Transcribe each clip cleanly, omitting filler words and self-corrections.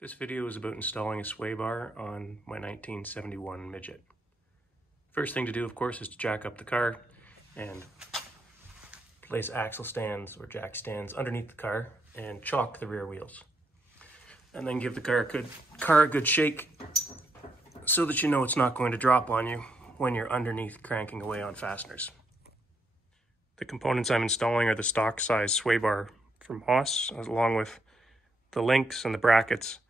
This video is about installing a sway bar on my 1971 Midget. First thing to do, of course, is to jack up the car and place axle stands or jack stands underneath the car and chock the rear wheels. And then give the car a good shake so that you know it's not going to drop on you when you're underneath cranking away on fasteners. The components I'm installing are the stock size sway bar from Haas, along with the links and the brackets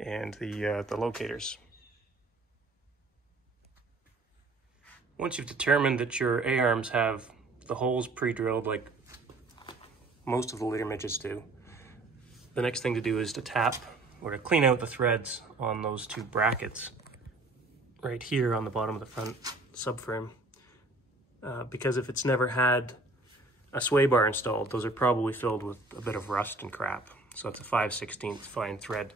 and the locators. Once you've determined that your A-arms have the holes pre-drilled like most of the later Midgets do, the next thing to do is to tap or to clean out the threads on those two brackets right here on the bottom of the front subframe. Because if it's never had a sway bar installed, those are probably filled with a bit of rust and crap. So it's a 5/16 fine thread.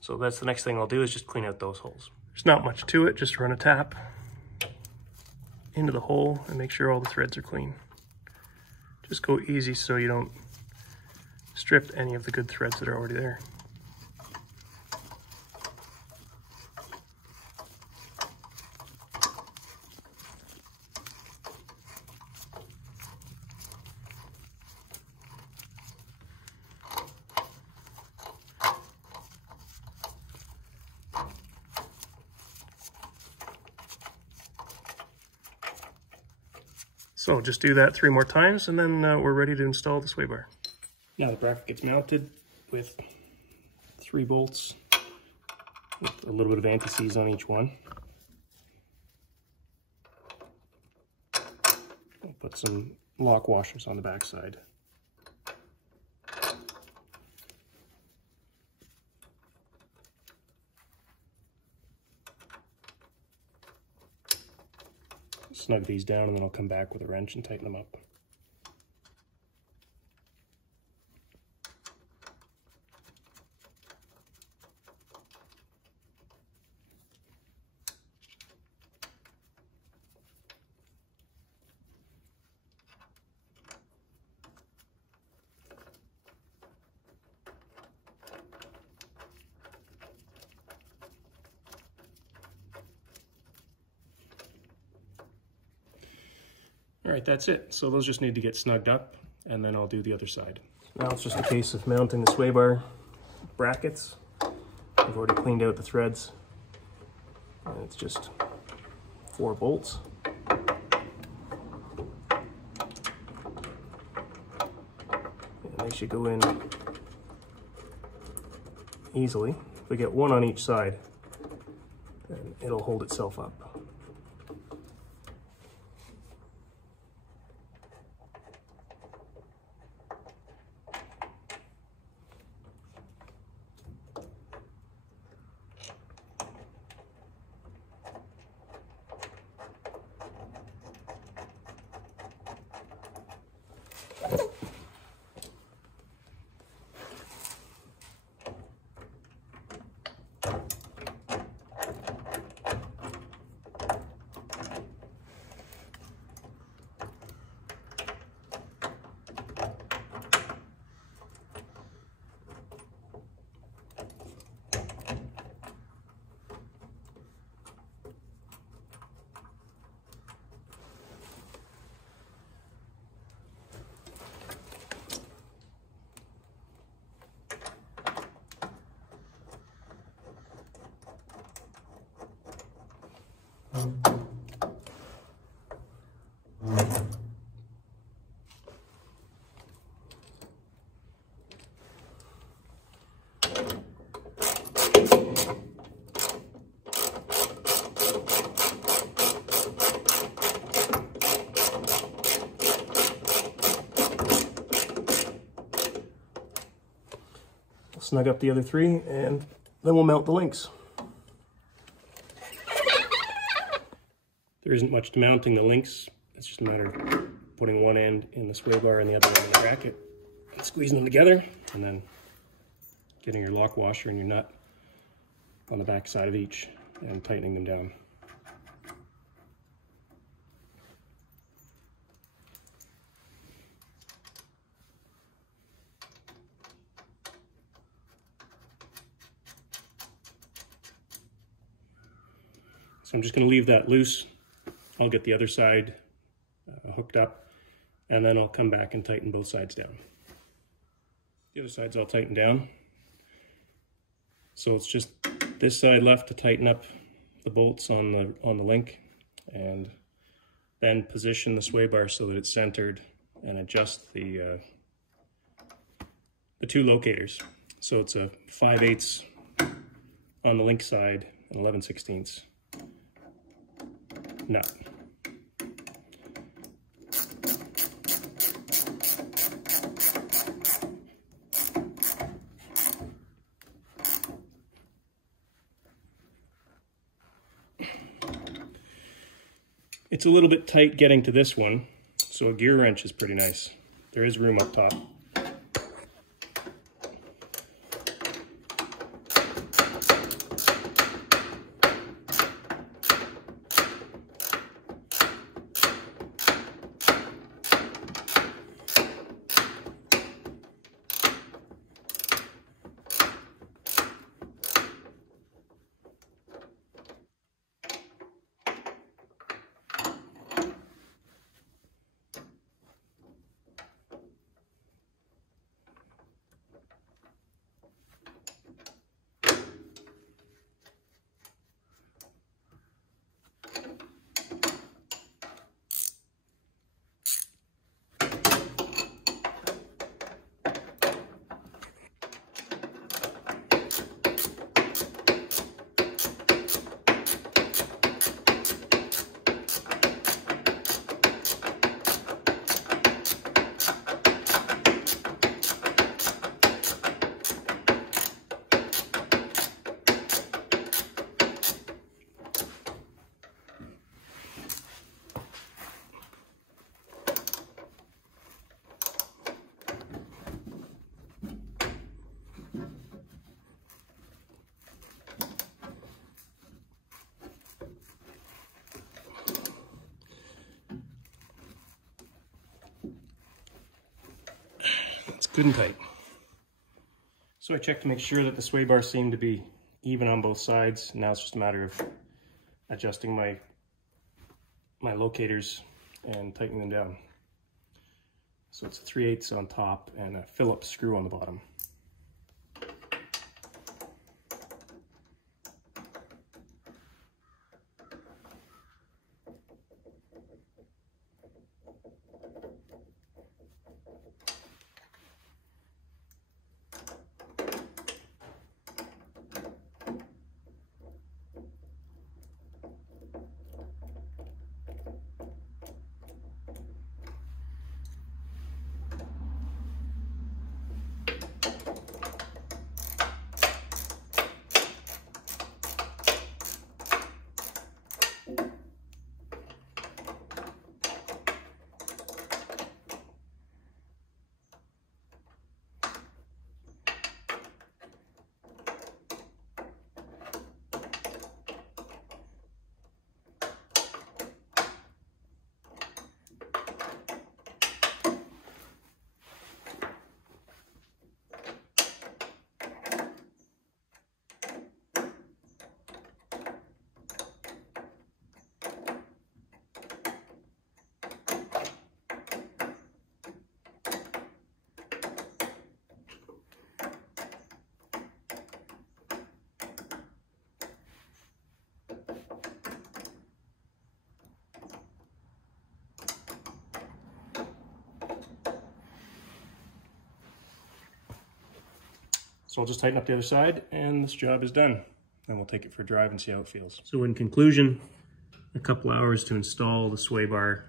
So that's the next thing I'll do, is just clean out those holes. There's not much to it, just run a tap into the hole and make sure all the threads are clean. Just go easy so you don't strip any of the good threads that are already there. So just do that 3 more times and then we're ready to install the sway bar. Now the bracket gets mounted with 3 bolts with a little bit of anti-seize on each one. I'll put some lock washers on the back side. Snug these down and then I'll come back with a wrench and tighten them up. All right, that's it. So those just need to get snugged up and then I'll do the other side. Now it's just a case of mounting the sway bar brackets. I've already cleaned out the threads. And it's just 4 bolts. And they should go in easily. If we get 1 on each side, then it'll hold itself up. Snug up the other 3 and then we'll mount the links. There isn't much to mounting the links. It's just a matter of putting one end in the sway bar and the other one in the bracket and squeezing them together, and then getting your lock washer and your nut on the back side of each and tightening them down. So I'm just going to leave that loose. I'll get the other side hooked up, and then I'll come back and tighten both sides down. The other side's all tightened down. So it's just this side left to tighten up the bolts on the link, and then position the sway bar so that it's centered, and adjust the 2 locators. So it's a 5/8 on the link side and 11/16 nut. It's a little bit tight getting to this one, so a gear wrench is pretty nice. There is room up top. Good and tight. So I checked to make sure that the sway bars seem to be even on both sides. Now it's just a matter of adjusting my locators and tightening them down. So it's a 3/8 on top and a Phillips screw on the bottom. So I'll just tighten up the other side and this job is done. And we'll take it for a drive and see how it feels. So in conclusion, a couple hours to install the sway bar,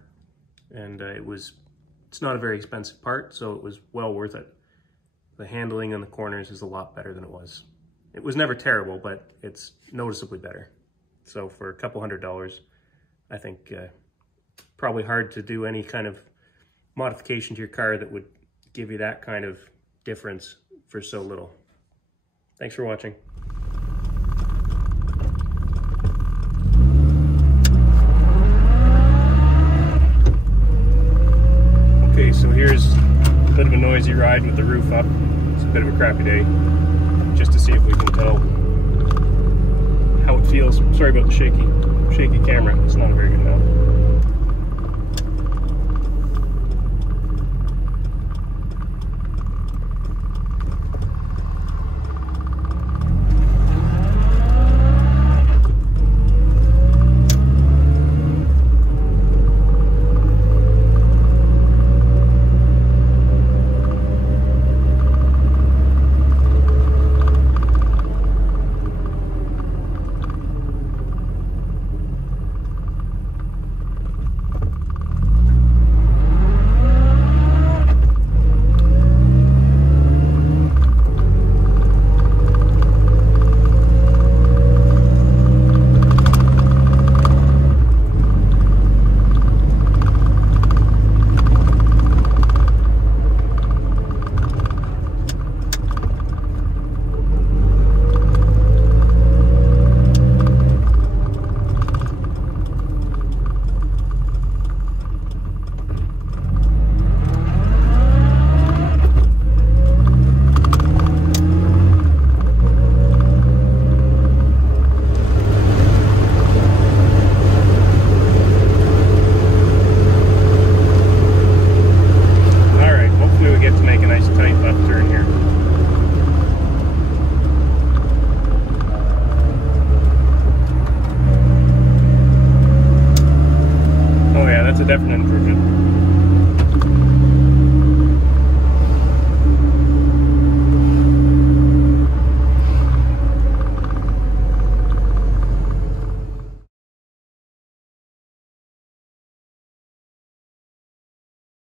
and it's not a very expensive part, so it was well worth it. The handling on the corners is a lot better than it was. It was never terrible, but it's noticeably better. So for a couple $100, I think probably hard to do any kind of modification to your car that would give you that kind of difference for so little. Thanks for watching. Okay, so here's a bit of a noisy ride with the roof up. It's a bit of a crappy day, just to see if we can tell how it feels. Sorry about the shaky shaky camera. It's not a very good mount.